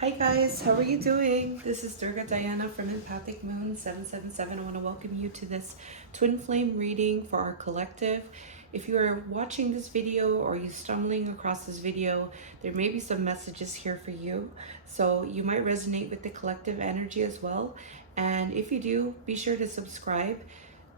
Hi guys, how are you doing? This is Durga Diana from Empathic Moon 777. I want to welcome you to this twin flame reading for our collective. If you are watching this video or you stumbling across this video, there may be some messages here for you. So you might resonate with the collective energy as well. And if you do, be sure to subscribe.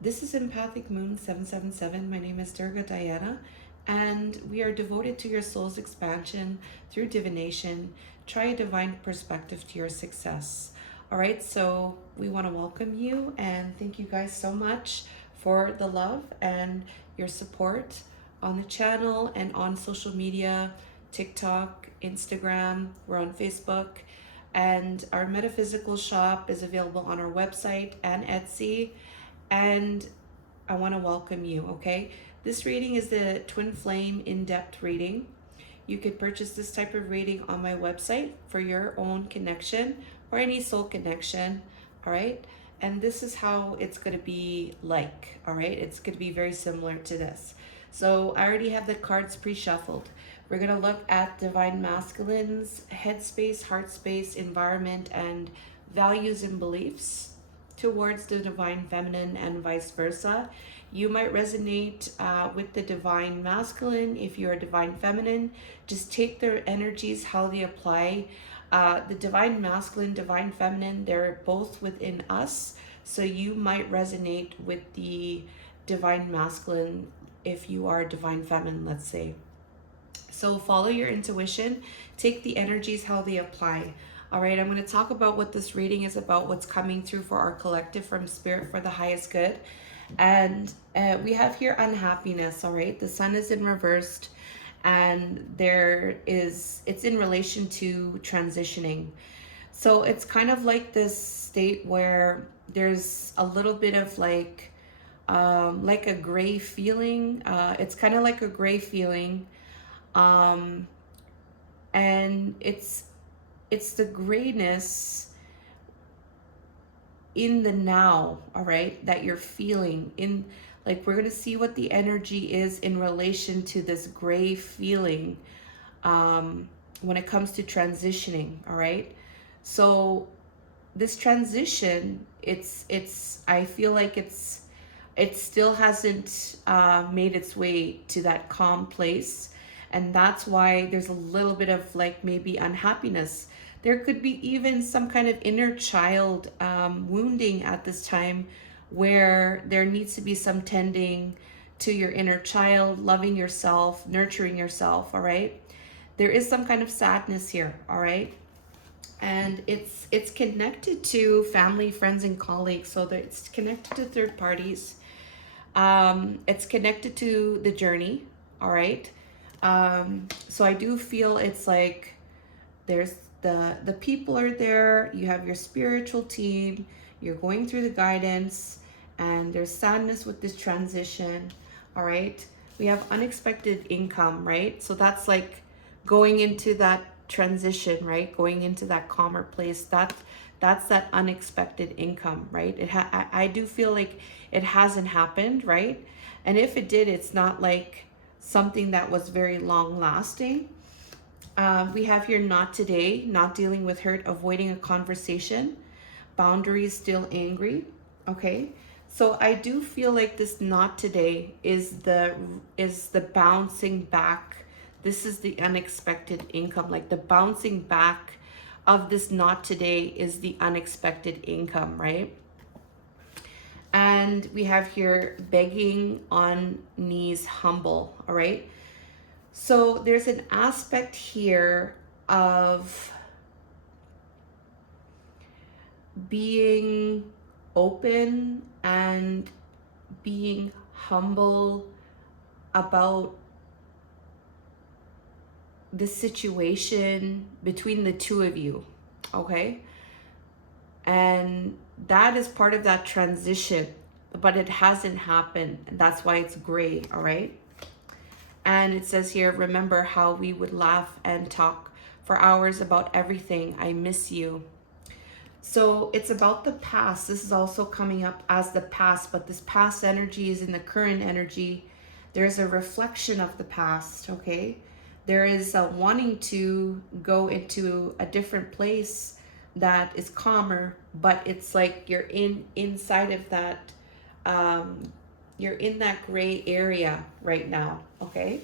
This is Empathic Moon 777. My name is Durga Diana, and we are devoted to your soul's expansion through divination. Try a divine perspective to your success. All right, so we want to welcome you and thank you guys so much for the love and your support on the channel and on social media, TikTok, Instagram, we're on Facebook, and our metaphysical shop is available on our website and Etsy. And I want to welcome you, okay? This reading is the Twin Flame in-depth reading. You could purchase this type of reading on my website for your own connection or any soul connection, all right? And this is how it's going to be like, all right? It's going to be very similar to this. So I already have the cards pre-shuffled. We're going to look at Divine Masculine's headspace, heart space, environment, and values and beliefs towards the Divine Feminine and vice versa. You might resonate with the Divine Masculine. If you're a Divine Feminine, just take their energies, how they apply. The Divine Masculine, Divine Feminine, they're both within us. So you might resonate with the Divine Masculine if you are Divine Feminine, let's say. So follow your intuition, take the energies, how they apply. All right, I'm going to talk about what this reading is about, what's coming through for our collective from Spirit for the highest good. And we have here unhappiness, all right? The sun is in reversed, and it's in relation to transitioning. So it's kind of like this state where there's a little bit of like a gray feeling. It's kind of like a gray feeling. And it's the grayness in the now, all right, that you're feeling in, like, we're going to see what the energy is in relation to this gray feeling when it comes to transitioning, all right? So this transition, I feel like it still hasn't made its way to that calm place. And that's why there's a little bit of like maybe unhappiness. There could be even some kind of inner child wounding at this time, where there needs to be some tending to your inner child, loving yourself, nurturing yourself, all right? There is some kind of sadness here, all right? And it's connected to family, friends, and colleagues. So that it's connected to third parties. It's connected to the journey, all right? So I do feel it's like there's the people are there, you have your spiritual team, you're going through the guidance, and there's sadness with this transition, all right? We have unexpected income, right? So that's like going into that transition, right? Going into that calmer place. That's that unexpected income, right? I do feel like it hasn't happened, right? And if it did, it's not like something that was very long lasting. We have here not today, not dealing with hurt, avoiding a conversation, boundaries, still angry, okay? So I do feel like this not today is the bouncing back. This is the unexpected income, like the bouncing back of this not today is the unexpected income, right? And we have here begging on knees, humble, all right? So there's an aspect here of being open and being humble about the situation between the two of you, okay? And that is part of that transition, but it hasn't happened. And that's why it's gray, all right? And it says here, remember how we would laugh and talk for hours about everything. I miss you. So it's about the past. This is also coming up as the past, but this past energy is in the current energy. There's a reflection of the past, okay? there is a wanting to go into a different place that is calmer, but it's like you're inside of that, you're in that gray area right now. Okay,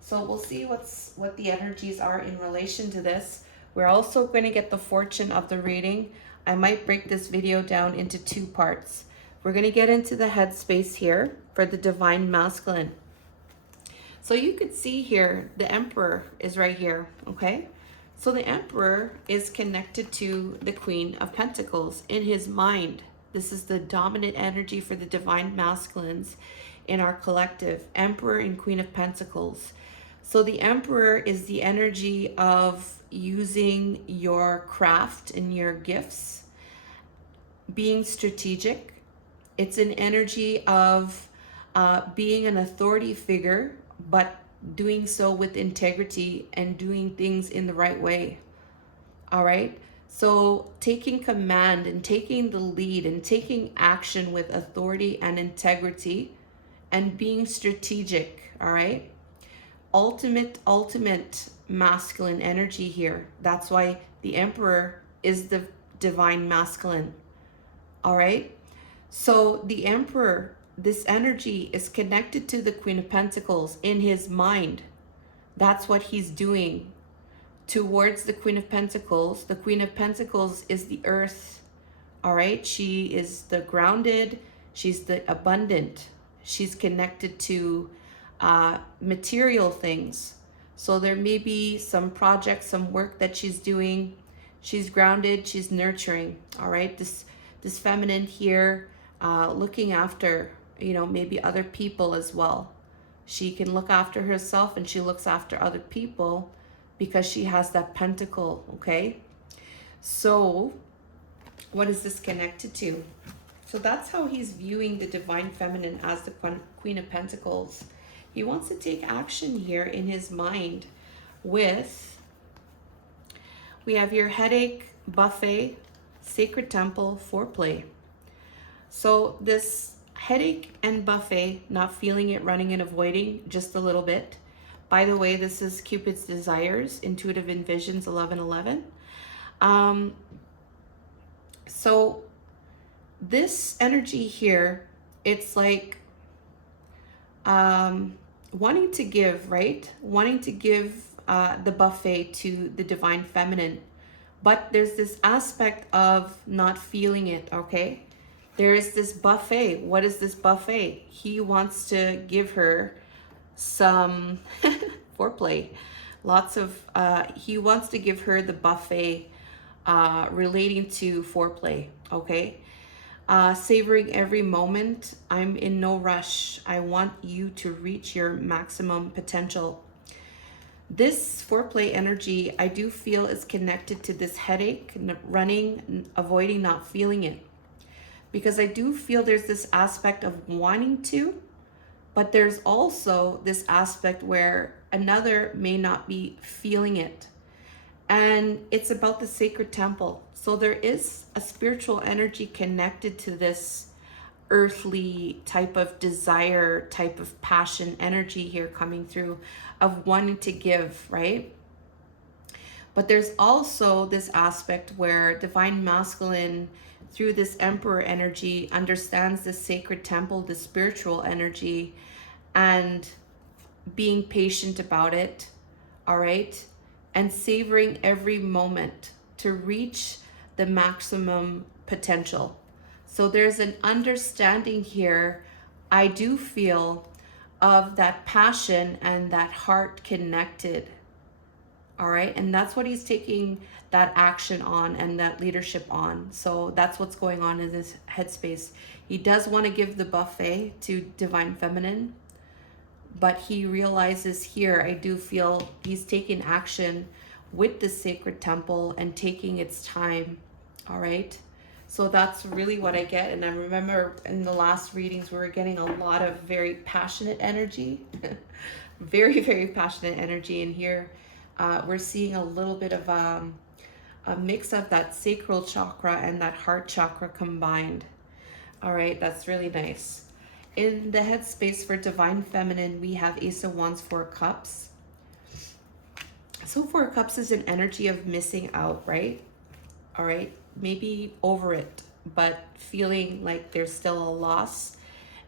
so we'll see what the energies are in relation to this. We're also going to get the fortune of the reading. I might break this video down into 2 parts. We're going to get into the headspace here for the divine masculine. So you could see here, the Emperor is right here, okay? So the Emperor is connected to the Queen of Pentacles in his mind. This is the dominant energy for the divine masculines in our collective. Emperor and Queen of Pentacles. So the Emperor is the energy of using your craft and your gifts, being strategic. It's an energy of being an authority figure, but doing so with integrity and doing things in the right way. All right. So taking command and taking the lead and taking action with authority and integrity and being strategic. All right. Ultimate masculine energy here. That's why the Emperor is the divine masculine. All right. So the Emperor, this energy is connected to the Queen of Pentacles in his mind. That's what he's doing towards the Queen of Pentacles. The Queen of Pentacles is the earth. All right. She is the grounded. She's the abundant. She's connected to material things. So there may be some projects, some work that she's doing. She's grounded. She's nurturing. All right. This feminine here, looking after, maybe other people as well. She can look after herself and she looks after other people because she has that pentacle, okay? So what is this connected to? So that's how he's viewing the divine feminine as the Queen of Pentacles. He wants to take action here in his mind with, we have your headache, buffet, sacred temple, foreplay. So this headache and buffet, not feeling it, running and avoiding just a little bit. By the way, this is Cupid's Desires, Intuitive Envisions 1111. So this energy here, it's like wanting to give, right? Wanting to give the buffet to the divine feminine. But there's this aspect of not feeling it, okay? There is this buffet. What is this buffet? He wants to give her some foreplay. Lots of, he wants to give her the buffet relating to foreplay, okay? Savoring every moment. I'm in no rush. I want you to reach your maximum potential. This foreplay energy, I do feel, is connected to this headache, running, avoiding, not feeling it. Because I do feel there's this aspect of wanting to, but there's also this aspect where another may not be feeling it. And it's about the sacred temple. So there is a spiritual energy connected to this earthly type of desire, type of passion energy here coming through of wanting to give, right? But there's also this aspect where divine masculine, through this Emperor energy, understands the sacred temple, the spiritual energy, and being patient about it, all right? And savoring every moment to reach the maximum potential. So there's an understanding here, I do feel, of that passion and that heart connected. All right. And that's what he's taking that action on and that leadership on. So that's what's going on in this headspace. He does want to give the buffet to divine feminine, but he realizes here, I do feel he's taking action with the sacred temple and taking its time. All right. So that's really what I get. And I remember in the last readings, we were getting a lot of very passionate energy, very, very passionate energy. And here we're seeing a little bit of a mix of that sacral chakra and that heart chakra combined. All right, that's really nice. In the headspace for divine feminine, we have Ace of Wands, 4 cups. So Four of Cups is an energy of missing out, right? All right, maybe over it, but feeling like there's still a loss,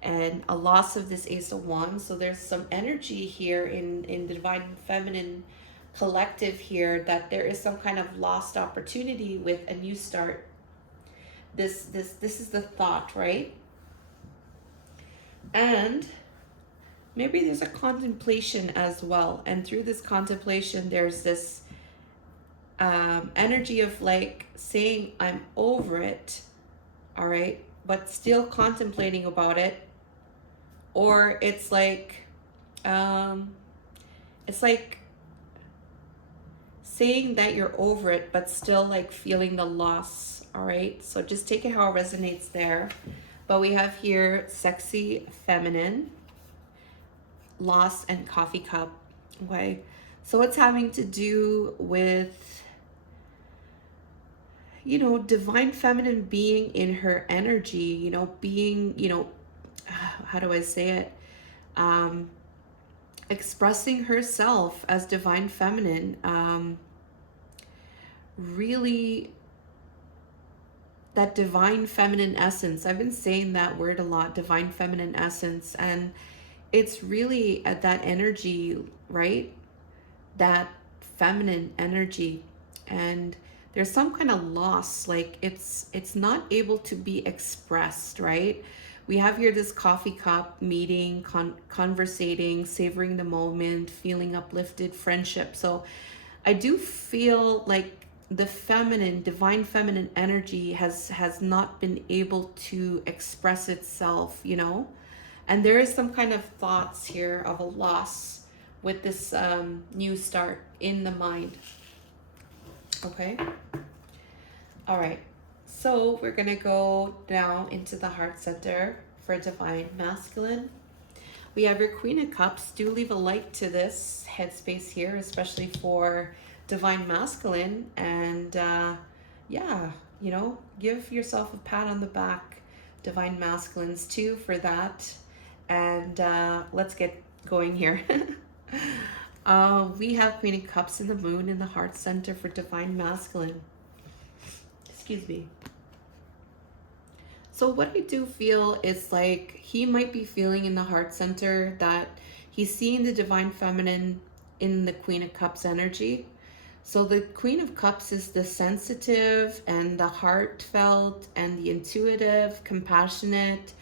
and a loss of this Ace of Wands. So there's some energy here in the Divine Feminine collective here, that there is some kind of lost opportunity with a new start. This is the thought, right? And maybe there's a contemplation as well, and through this contemplation there's this energy of like saying I'm over it, all right, but still contemplating about it. Or it's like saying that you're over it but still like feeling the loss, all right? So just take it how it resonates there. But we have here sexy feminine, loss, and coffee cup. Okay, so it's having to do with, you know, divine feminine being in her energy, you know, being, you know, how do I say it, expressing herself as divine feminine, really that divine feminine essence. I've been saying that word a lot, divine feminine essence, and it's really at that energy, right? That feminine energy. And there's some kind of loss, like it's not able to be expressed, right? We have here this coffee cup, meeting, conversating, savoring the moment, feeling uplifted, friendship. So I do feel like the feminine, divine feminine energy has not been able to express itself, you know? And there is some kind of thoughts here of a loss with this new start in the mind. Okay? All right. So we're going to go down into the heart center for divine masculine. We have your Queen of Cups. Do leave a like to this headspace here, especially for divine masculine. And yeah, you know, give yourself a pat on the back, divine masculines too, for that. And let's get going here. We have Queen of Cups in the moon in the heart center for divine masculine. Excuse me. So what I do feel is like he might be feeling in the heart center that he's seeing the divine feminine in the Queen of Cups energy. So the Queen of Cups is the sensitive and the heartfelt and the intuitive, compassionate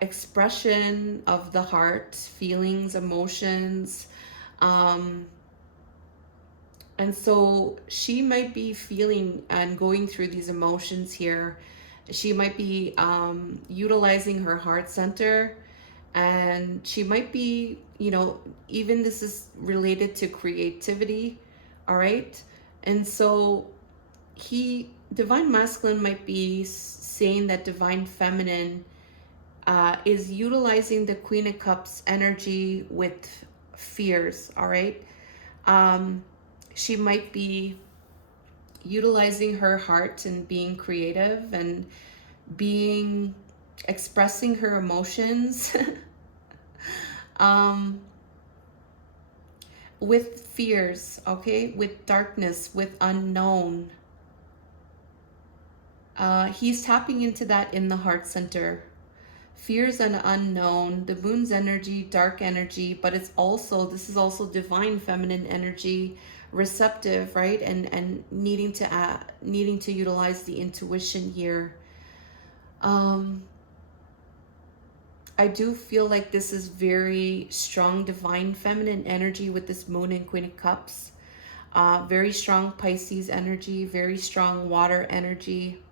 expression of the heart, feelings, emotions. And so she might be feeling and going through these emotions here. She might be utilizing her heart center, and she might be, you know, even this is related to creativity, all right? And so divine masculine might be saying that divine feminine is utilizing the Queen of Cups energy with fears, all right? She might be utilizing her heart and being creative and expressing her emotions with fears, okay, with darkness, with unknown. He's tapping into that in the heart center. Fears and unknown, the moon's energy, dark energy, but this is also divine feminine energy, receptive, right? And needing to utilize the intuition here. I do feel like this is very strong divine feminine energy with this moon and Queen of Cups. Very strong Pisces energy, very strong water energy.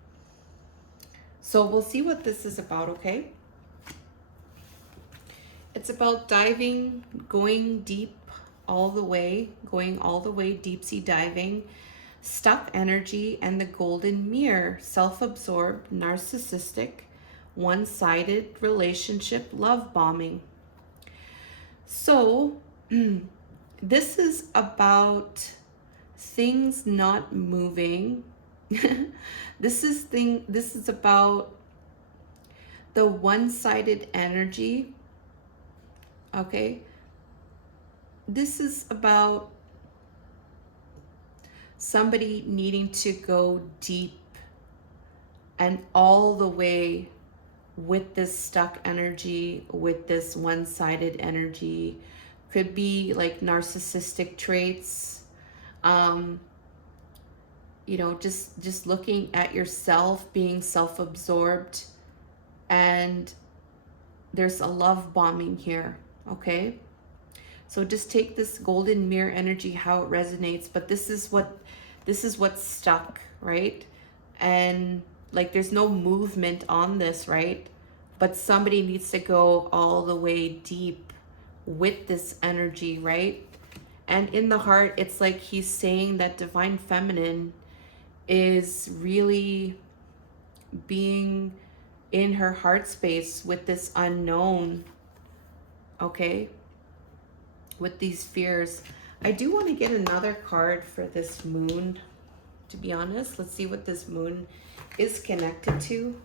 So we'll see what this is about, okay? It's about diving, going deep all the way, deep sea diving, stuck energy, and the golden mirror, self-absorbed, narcissistic, one-sided relationship, love bombing. So this is about things not moving. This is about the one-sided energy. Okay, this is about somebody needing to go deep and all the way with this stuck energy, with this one-sided energy. Could be like narcissistic traits, you know, just looking at yourself, being self-absorbed, and there's a love bombing here, okay? So just take this golden mirror energy, how it resonates, but this is what's stuck, right? And like there's no movement on this, right? But somebody needs to go all the way deep with this energy, right? And in the heart, it's like he's saying that divine feminine is really being in her heart space with this unknown, okay? With these fears. I do want to get another card for this moon, to be honest. Let's see what this moon is connected to.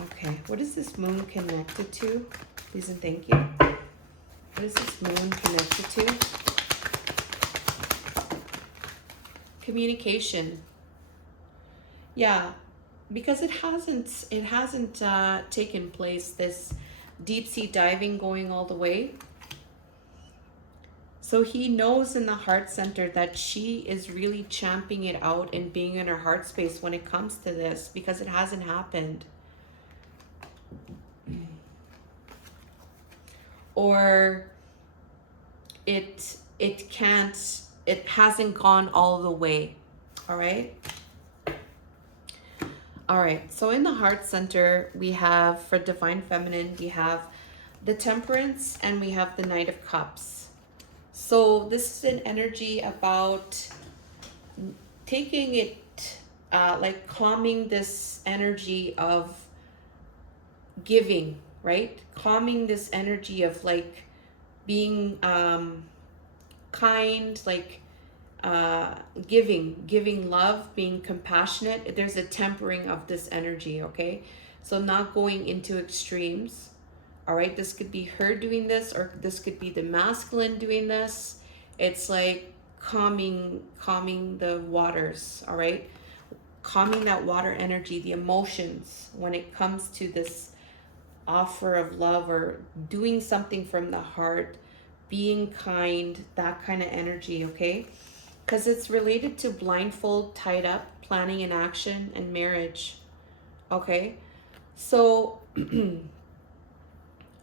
Okay, what is this moon connected to? Please and thank you. What is this moon connected to? Communication. Yeah, because it hasn't taken place, this deep sea diving going all the way. So he knows in the heart center that she is really champing it out and being in her heart space when it comes to this, because it hasn't happened. Or it hasn't gone all the way. All right. All right. So in the heart center, we have, for divine feminine, we have the Temperance and we have the Knight of Cups. So this is an energy about taking it, like calming this energy of giving, right? Calming this energy of like being kind, like giving love, being compassionate. There's a tempering of this energy, okay? So not going into extremes. All right, this could be her doing this, or this could be the masculine doing this. It's like calming the waters, all right? Calming that water energy, the emotions when it comes to this offer of love or doing something from the heart, being kind, that kind of energy, okay? Because it's related to blindfold, tied up, planning and action, and marriage, okay? So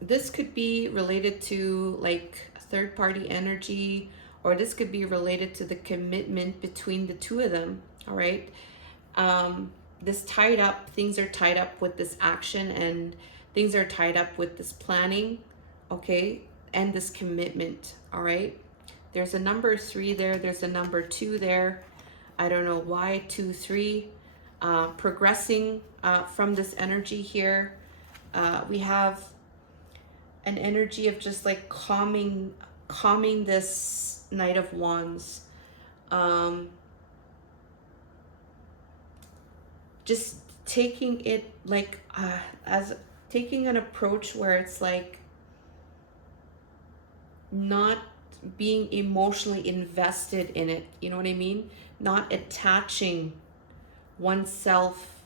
this could be related to like third party energy, or this could be related to the commitment between the two of them, all right? This tied up, things are tied up with this action, and things are tied up with this planning, okay? And this commitment, all right? There's a number 3 there. There's a number 2 there. I don't know why 2, 3. Progressing from this energy here. We have an energy of just like calming this Knight of Wands. Just taking it like as taking an approach where it's like not being emotionally invested in it, you know what I mean? Not attaching oneself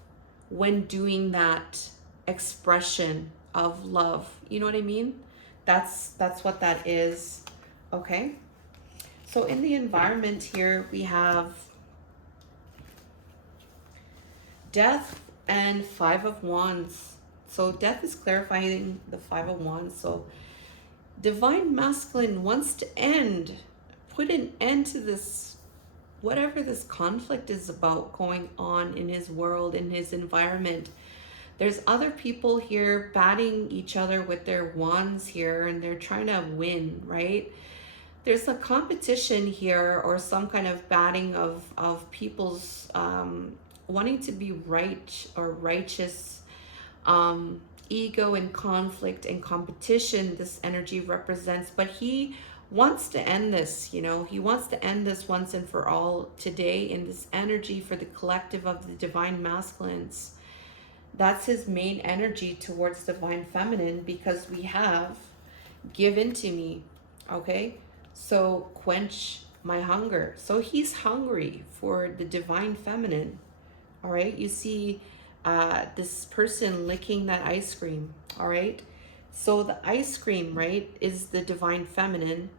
when doing that expression of love, you know what I mean? That's what that is, okay? So in the environment here, we have Death and 5 of Wands. So Death is clarifying the 5 of Wands. So divine masculine wants to put an end to this, whatever this conflict is about going on in his world, in his environment. There's other people here batting each other with their wands here, and they're trying to win, right? There's a competition here, or some kind of batting of people's wanting to be right or righteous, ego and conflict and competition this energy represents. But he wants to end this, you know, he wants to end this once and for all today in this energy for the collective of the divine masculines. That's his main energy towards divine feminine, because we have give into me, okay? So quench my hunger. So he's hungry for the divine feminine. All right, you see this person licking that ice cream. All right, so the ice cream, right, is the divine feminine.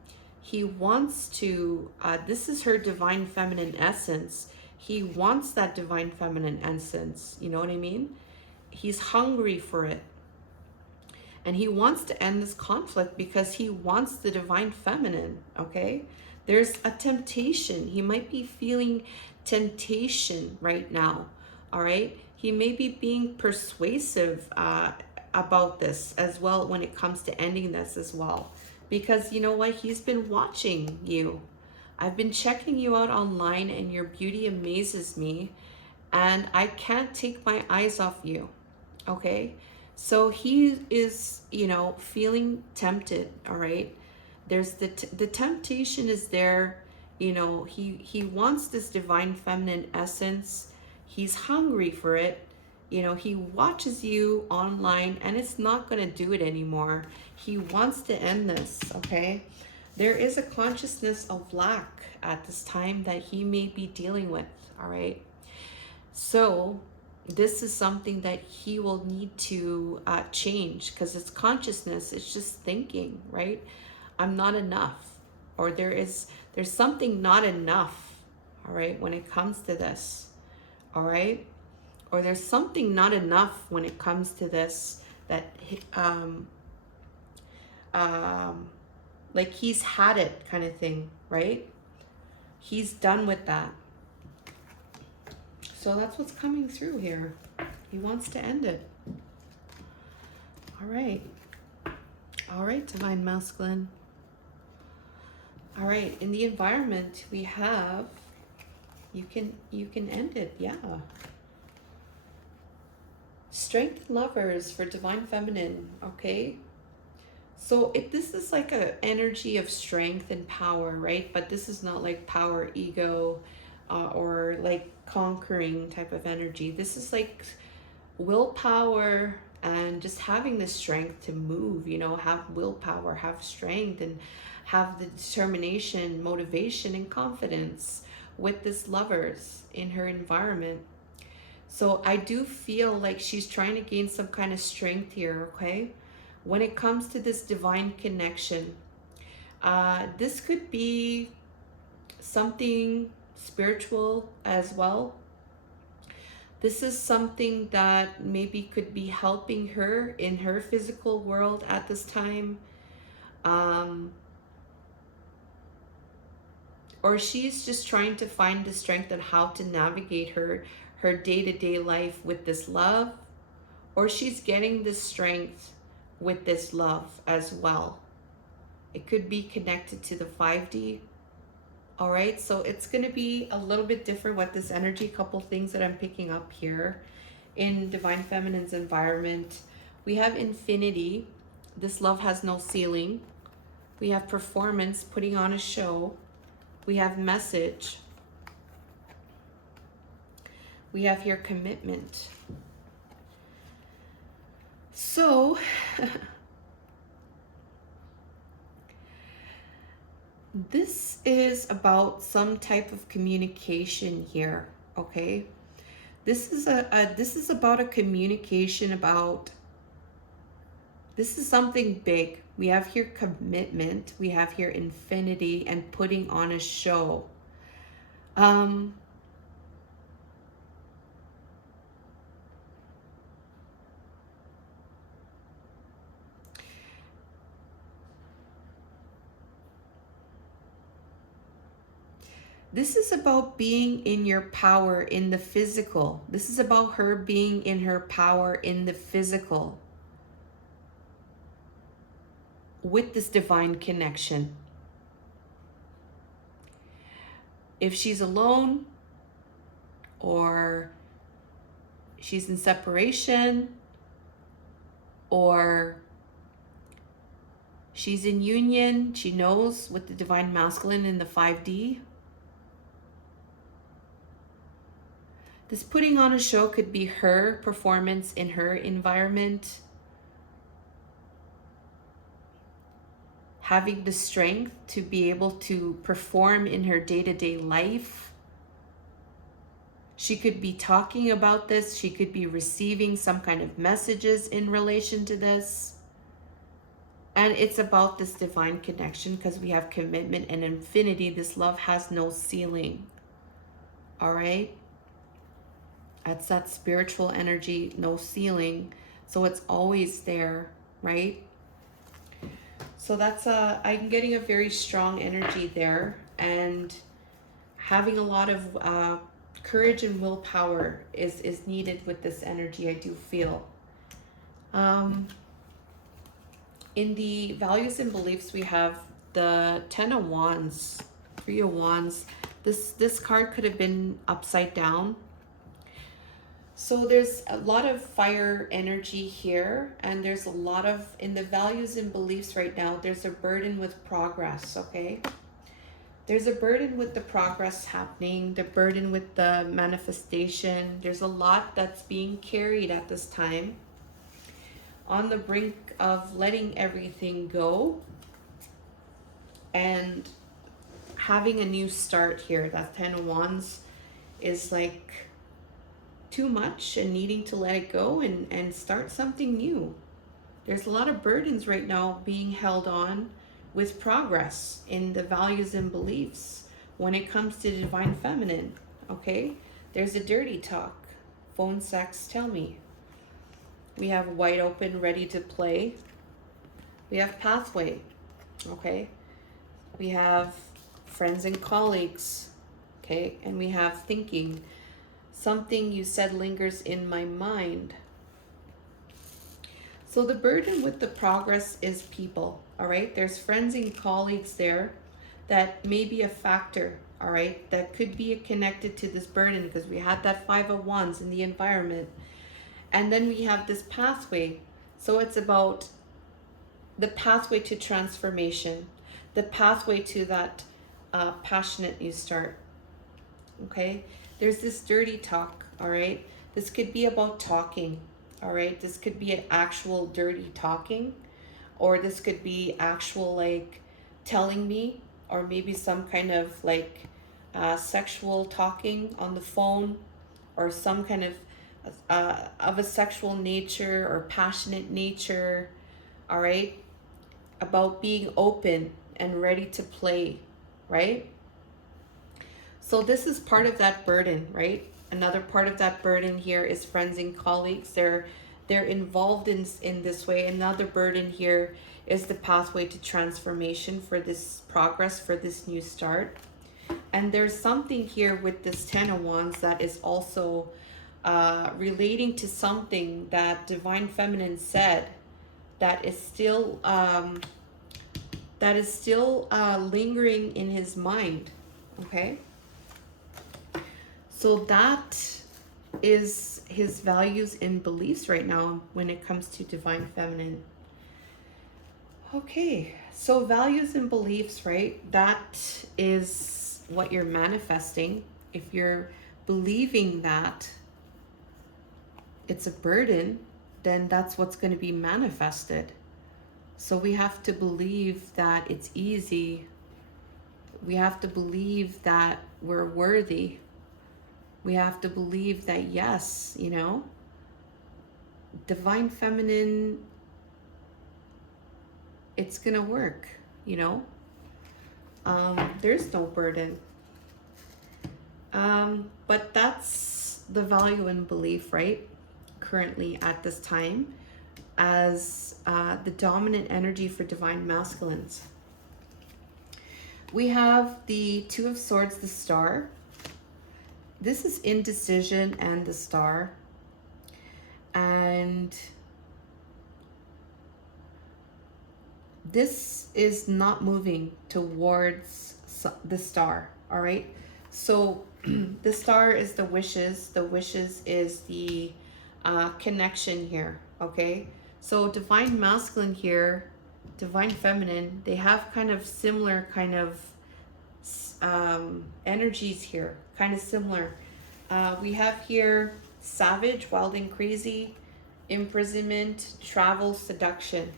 He wants to, this is her divine feminine essence. He wants that divine feminine essence. You know what I mean? He's hungry for it. And he wants to end this conflict because he wants the divine feminine, okay? There's a temptation. He might be feeling temptation right now, all right? He may be being persuasive about this as well when it comes to ending this as well. Because you know what? He's been watching you. I've been checking you out online and your beauty amazes me. And I can't take my eyes off you, okay? So he is, you know, feeling tempted, all right? There's the temptation is there, you know, he wants this divine feminine essence. He's hungry for it. You know, he watches you online and it's not going to do it anymore. He wants to end this, okay? There is a consciousness of lack at this time that he may be dealing with, all right? So this is something that he will need to change, because it's consciousness. It's just thinking, right? I'm not enough, or there's something not enough, all right, when it comes to this, all right? Or there's something not enough when it comes to this, that like he's had it kind of thing, right? He's done with that. So that's what's coming through here. He wants to end it. All right. All right, divine masculine. All right, in the environment we have, you can end it, yeah. Strength lovers for divine feminine, okay? So this is like a energy of strength and power, right? But this is not like power, ego, or like conquering type of energy. This is like willpower and just having the strength to move, you know, have willpower, have strength, and have the determination, motivation, and confidence with this lovers in her environment. So I do feel like she's trying to gain some kind of strength here, okay? When it comes to this divine connection, this could be something spiritual as well. This is something that maybe could be helping her in her physical world at this time. Or she's just trying to find the strength on how to navigate her day-to-day life with this love. Or she's getting the strength with this love as well. It could be connected to the 5D. All right, so it's going to be a little bit different with this energy. Couple things that I'm picking up here in divine feminine's environment. We have infinity. This love has no ceiling. We have performance, putting on a show. We have message. We have here commitment. So this is about some type of communication here, okay? This is about a communication about, this is something big. We have here commitment, we have here infinity, and putting on a show. This is about being in your power in the physical. This is about her being in her power in the physical with this divine connection. If she's alone, or she's in separation, or she's in union, she knows with the divine masculine in the 5D. This putting on a show could be her performance in her environment. having the strength to be able to perform in her day-to-day life. She could be talking about this. She could be receiving some kind of messages in relation to this. And it's about this divine connection because we have commitment and infinity. This love has no ceiling. All right? That's that spiritual energy, no ceiling. So it's always there, right? So that's I'm getting a very strong energy there, and having a lot of courage and willpower is needed with this energy, I do feel. In the values and beliefs, we have the 10 of Wands, 3 of Wands. This card could have been upside down. So there's a lot of fire energy here, and there's a lot of, in the values and beliefs right now, there's a burden with progress, okay? There's a burden with the progress happening, the burden with the manifestation. There's a lot that's being carried at this time. On the brink of letting everything go and having a new start here. That 10 of Wands is like too much and needing to let it go and start something new. There's a lot of burdens right now being held on with progress in the values and beliefs when it comes to divine feminine, okay? There's a dirty talk. Phone sex, tell me. We have wide open, ready to play. We have pathway, okay? We have friends and colleagues, okay? And we have thinking. Something you said lingers in my mind. So the burden with the progress is people, all right? There's friends and colleagues there that may be a factor, all right? That could be connected to this burden because we had that 5 of Wands in the environment. And then we have this pathway. So it's about the pathway to transformation, the pathway to that passionate new start, okay? There's this dirty talk, all right? This could be about talking, all right? This could be an actual dirty talking, or this could be actual like telling me, or maybe some kind of like sexual talking on the phone, or some kind of a sexual nature or passionate nature, all right? About being open and ready to play, right? So this is part of that burden, right? Another part of that burden here is friends and colleagues. They're involved in this way. Another burden here is the pathway to transformation for this progress, for this new start. And there's something here with this 10 of Wands that is also relating to something that Divine Feminine said that is still lingering in his mind, okay? So that is his values and beliefs right now when it comes to Divine Feminine. Okay, so values and beliefs, right? That is what you're manifesting. If you're believing that it's a burden, then that's what's going to be manifested. So we have to believe that it's easy. We have to believe that we're worthy. We have to believe that, yes, you know, Divine Feminine, it's gonna work, you know. There's no burden. But that's the value and belief, right? Currently at this time as the dominant energy for Divine Masculines. We have the 2 of Swords, the Star. This is indecision and the Star. And this is not moving towards the Star, all right? So the Star is the wishes. The wishes is the connection here, okay? So Divine Masculine here, Divine Feminine, they have kind of similar kind of energies here, kind of similar. We have here savage, wild and crazy, imprisonment, travel, seduction.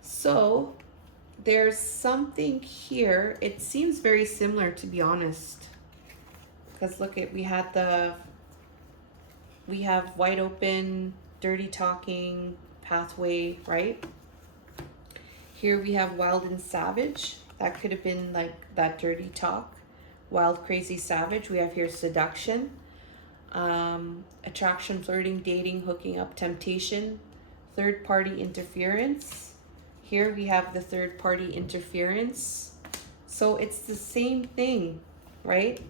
So there's something here. It seems very similar, to be honest. Because look at, we have wide open, dirty talking, pathway, right? Here we have wild and savage. That could have been like that dirty talk. Wild, crazy, savage. We have here seduction, attraction, flirting, dating, hooking up, temptation, third party interference. Here we have the third party interference. So it's the same thing, right?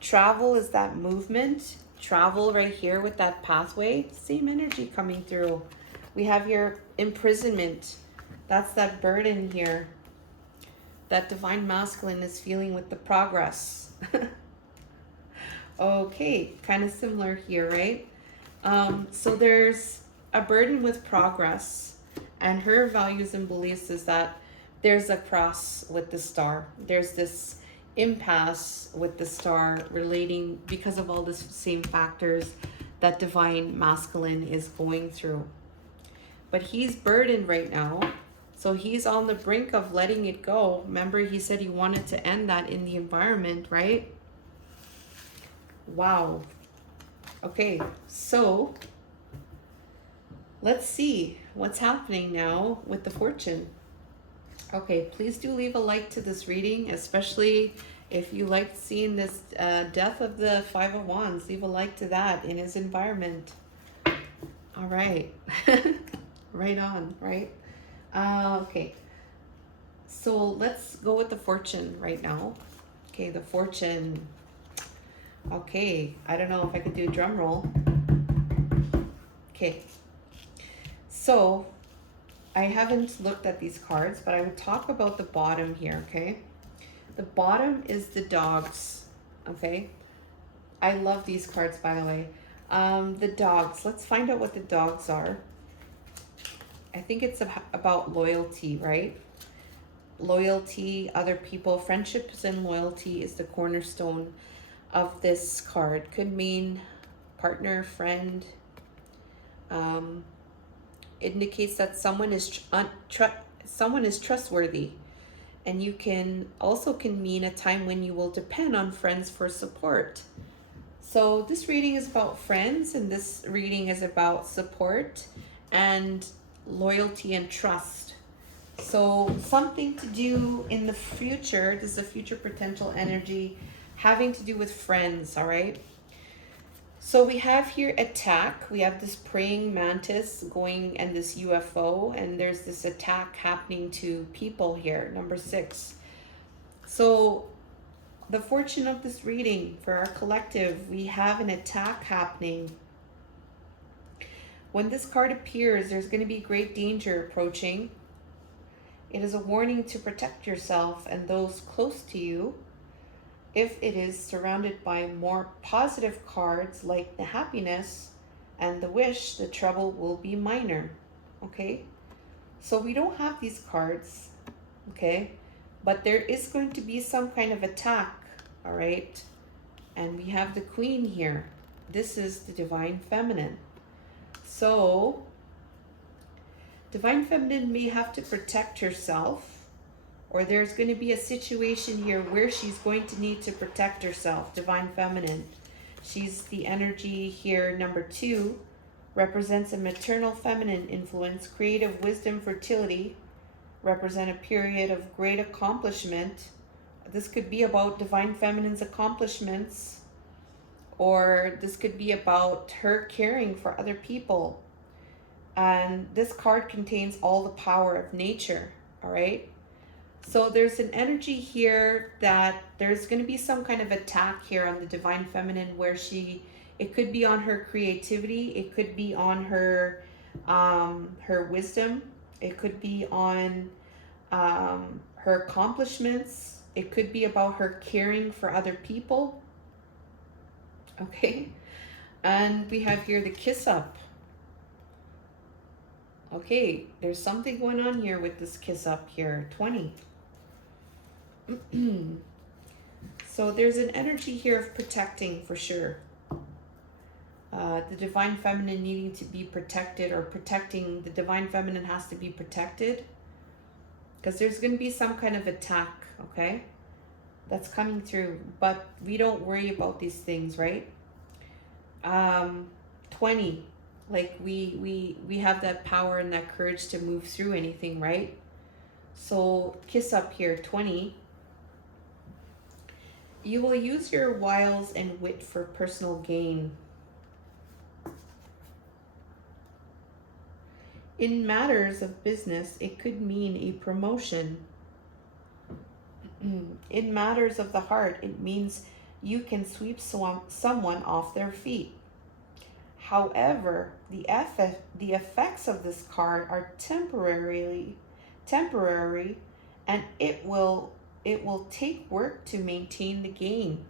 Travel is that movement. Travel right here with that pathway. Same energy coming through. We have here imprisonment. That's that burden here. That divine masculine is feeling with the progress. Okay, kind of similar here, right? So there's a burden with progress, and her values and beliefs is that there's a cross with the star. There's this impasse with the star relating because of all the same factors that divine masculine is going through. But he's burdened right now. So he's on the brink of letting it go. Remember, he said he wanted to end that in the environment, right? Wow. Okay, so let's see what's happening now with the fortune. Okay, please do leave a like to this reading, especially if you liked seeing this death of the Five of Wands. Leave a like to that in his environment. All right. Right on, right? Okay, so let's go with the fortune right now. Okay, the fortune. Okay, I don't know if I could do a drum roll. Okay, so I haven't looked at these cards, but I would talk about the bottom here, okay? The bottom is the dogs, okay? I love these cards, by the way. The dogs, let's find out what the dogs are. I think it's about loyalty, right? Loyalty, other people, friendships and loyalty is the cornerstone of this card. Could mean partner, friend. Indicates that someone is trustworthy, and you can mean a time when you will depend on friends for support. So this reading is about friends, and this reading is about support and loyalty and trust. So something to do in the future. This is a future potential energy having to do with friends. All right, so we have here attack. We have this praying mantis going and this UFO, and there's this attack happening to people here, number 6. So the fortune of this reading for our collective, we have an attack happening. When this card appears, there's going to be great danger approaching. It is a warning to protect yourself and those close to you. If it is surrounded by more positive cards like the happiness and the wish, the trouble will be minor. Okay? So we don't have these cards. Okay? But there is going to be some kind of attack. All right? And we have the Queen here. This is the Divine Feminine. So, Divine Feminine may have to protect herself, or there's going to be a situation here where she's going to need to protect herself. Divine Feminine. She's the energy here, number 2, represents a maternal feminine influence, creative wisdom, fertility, represent a period of great accomplishment. This could be about Divine Feminine's accomplishments, or this could be about her caring for other people. And this card contains all the power of nature, all right? So there's an energy here that there's going to be some kind of attack here on the Divine Feminine where it could be on her creativity, it could be on her wisdom, it could be on her accomplishments, it could be about her caring for other people. Okay, and we have here the kiss up. Okay, there's something going on here with this kiss up here, 20. So there's an energy here of protecting for sure. The Divine Feminine needing to be protected, or protecting, the Divine Feminine has to be protected. because there's going to be some kind of attack, okay, that's coming through, but we don't worry about these things, right? 20, like we have that power and that courage to move through anything, right? So kiss up here. 20, you will use your wiles and wit for personal gain. In matters of business, it could mean a promotion. In matters of the heart, it means you can sweep someone off their feet. However, the effects of this card are temporary, and it will take work to maintain the gain.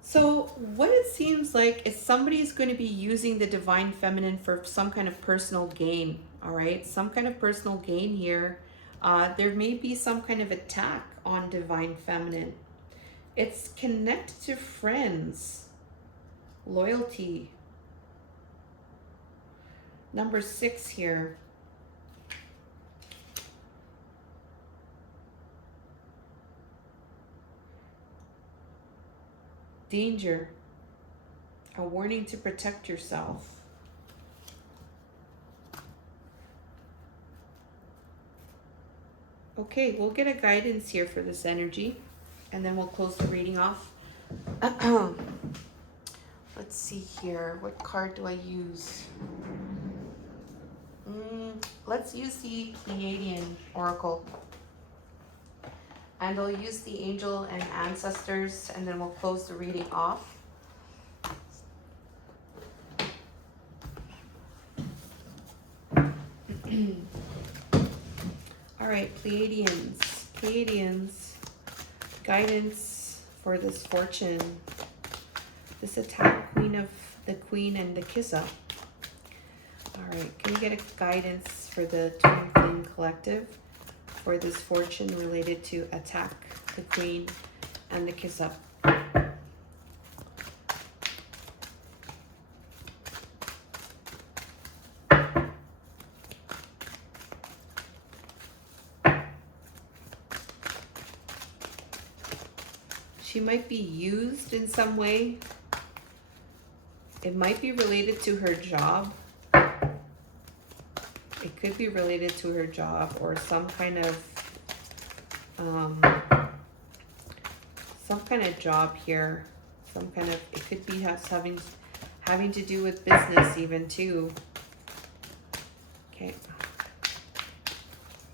So what it seems like is somebody's going to be using the divine feminine for some kind of personal gain. All right, some kind of personal gain here. There may be some kind of attack on divine feminine. It's connected to friends, loyalty. Number 6 here. Danger, a warning to protect yourself. Okay, we'll get a guidance here for this energy, and then we'll close the reading off. Let's see here. What card do I use? Let's use the Pleiadian Oracle. And I'll use the angel and ancestors, and then we'll close the reading off. All right, Pleiadians, guidance for this fortune, this attack, the queen and the kiss up. All right, can we get a guidance for the Twin Flame Collective for this fortune related to attack, the queen and the kiss up? She might be used in some way. It might be related to her job. It could be related to her job or some kind of job here. Some kind of, it could be having to do with business even too. Okay.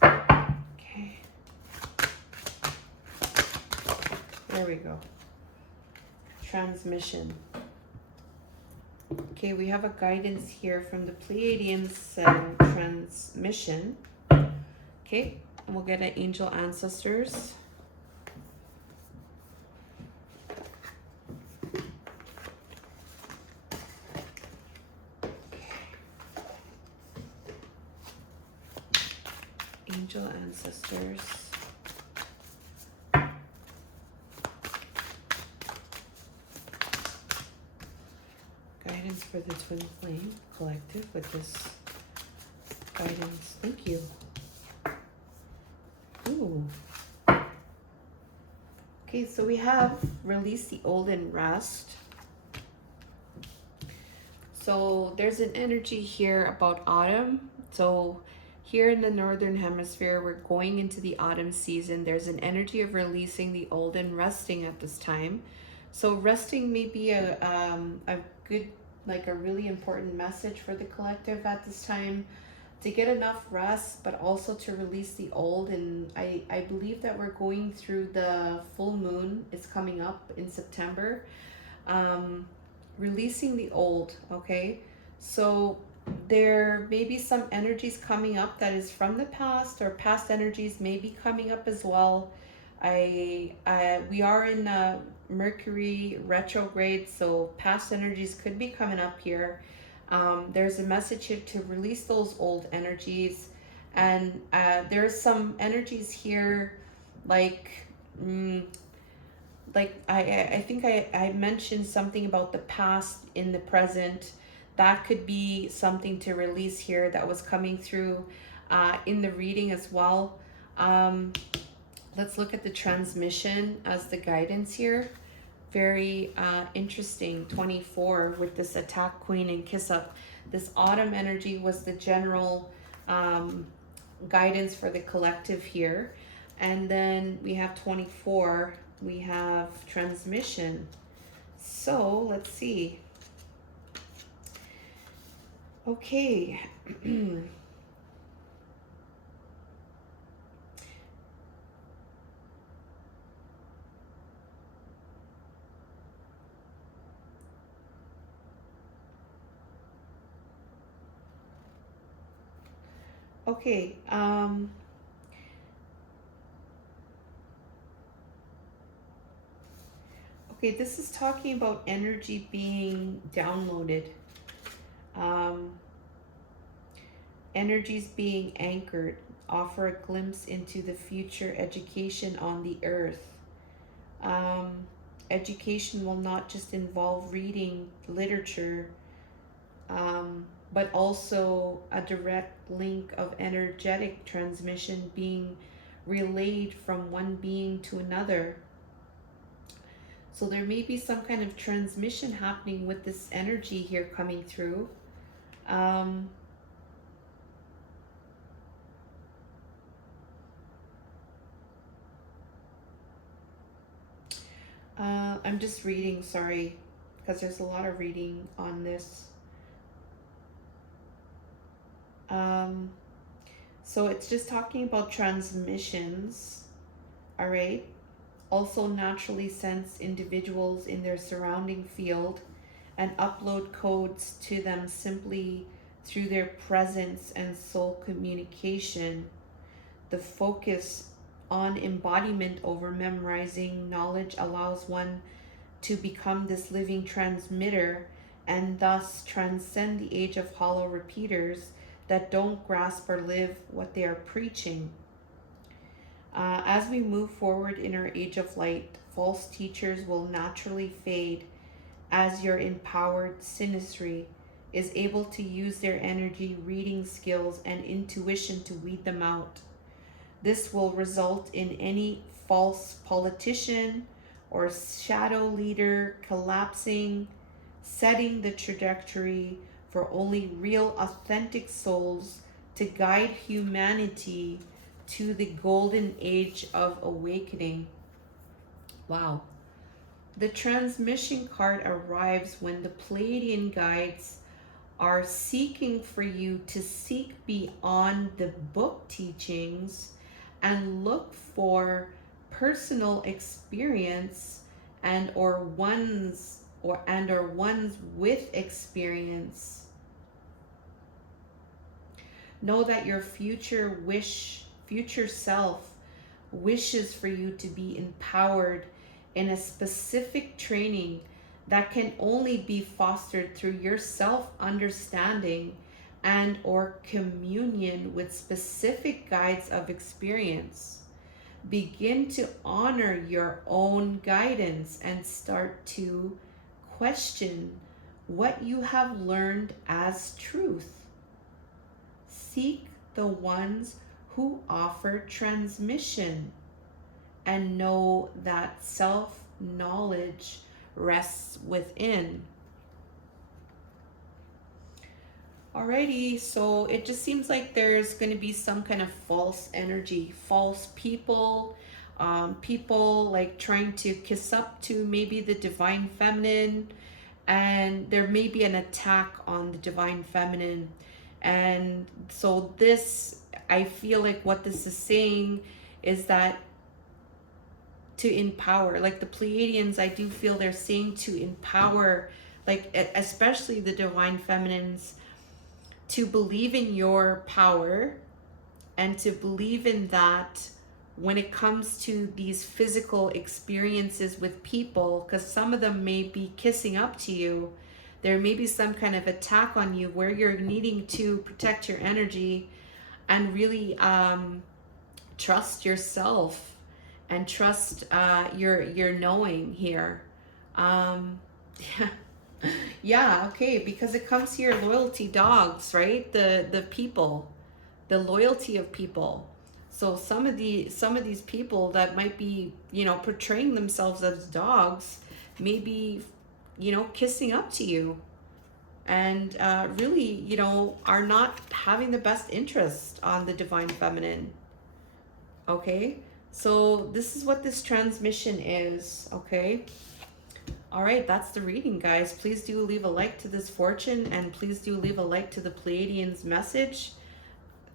Okay. There we go. Transmission. Okay, we have a guidance here from the Pleiadians transmission. Okay, and we'll get an angel ancestors. Angel ancestors. Guidance for the Twin Flame Collective with this guidance. Thank you. Ooh. Okay, so we have release the old and rest. So there's an energy here about autumn. So here in the Northern Hemisphere, we're going into the autumn season. There's an energy of releasing the old and resting at this time. So resting may be a good, like a really important message for the collective at this time, to get enough rest, but also to release the old. And I believe that we're going through the full moon. It's coming up in September. Releasing the old, okay? So there may be some energies coming up that is from the past, or past energies may be coming up as well. We are in Mercury retrograde, so past energies could be coming up here. There's a message here to release those old energies, and there's some energies here like I think I mentioned something about the past in the present that could be something to release here that was coming through in the reading as well. Let's look at the transmission as the guidance here. Very interesting. 24 with this attack queen and kiss up. This autumn energy was the general guidance for the collective here. And then we have 24, we have transmission. So let's see. Okay. Okay, okay, this is talking about energy being downloaded. Energies being anchored, offer a glimpse into the future education on the earth. Education will not just involve reading literature, but also a direct link of energetic transmission being relayed from one being to another. So there may be some kind of transmission happening with this energy here coming through. I'm just reading, sorry, because there's a lot of reading on this. So it's just talking about transmissions, all right? Also naturally sense individuals in their surrounding field and upload codes to them simply through their presence and soul communication. The focus on embodiment over memorizing knowledge allows one to become this living transmitter and thus transcend the age of hollow repeaters that don't grasp or live what they are preaching. As we move forward in our age of light, false teachers will naturally fade as your empowered synastry is able to use their energy, reading skills, and intuition to weed them out. This will result in any false politician or shadow leader collapsing, setting the trajectory for only real authentic souls to guide humanity to the golden age of awakening. Wow. The transmission card arrives when the Pleiadian guides are seeking for you to seek beyond the book teachings and look for personal experience and or ones with experience. Know that your future self wishes for you to be empowered in a specific training that can only be fostered through your self-understanding and or communion with specific guides of experience. Begin to honor your own guidance and start to question what you have learned as truth. Seek the ones who offer transmission and know that self-knowledge rests within. Alrighty, so it just seems like there's going to be some kind of false energy, false people, people like trying to kiss up to maybe the divine feminine, and there may be an attack on the divine feminine. And so this, I feel like what this is saying is that to empower, like the Pleiadians, I do feel they're saying to empower, like especially the divine feminines, to believe in your power and to believe in that when it comes to these physical experiences with people, because some of them may be kissing up to you, there may be some kind of attack on you where you're needing to protect your energy and really trust yourself and trust your knowing here. Yeah. Yeah, okay, because it comes to your loyalty dogs, right? The people, the loyalty of people. So some of these people that might be, you know, portraying themselves as dogs, maybe, you know, kissing up to you, and really, you know, are not having the best interest on the divine feminine. Okay, so this is what this transmission is. Okay. All right, that's the reading, guys. Please do leave a like to this fortune, and please do leave a like to the Pleiadians message.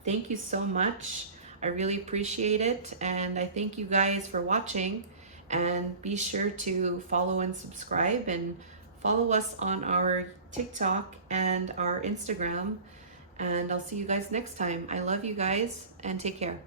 Thank you so much. I really appreciate it, and I thank you guys for watching. And be sure to follow and subscribe, and follow us on our TikTok and our Instagram. And I'll see you guys next time. I love you guys, and take care.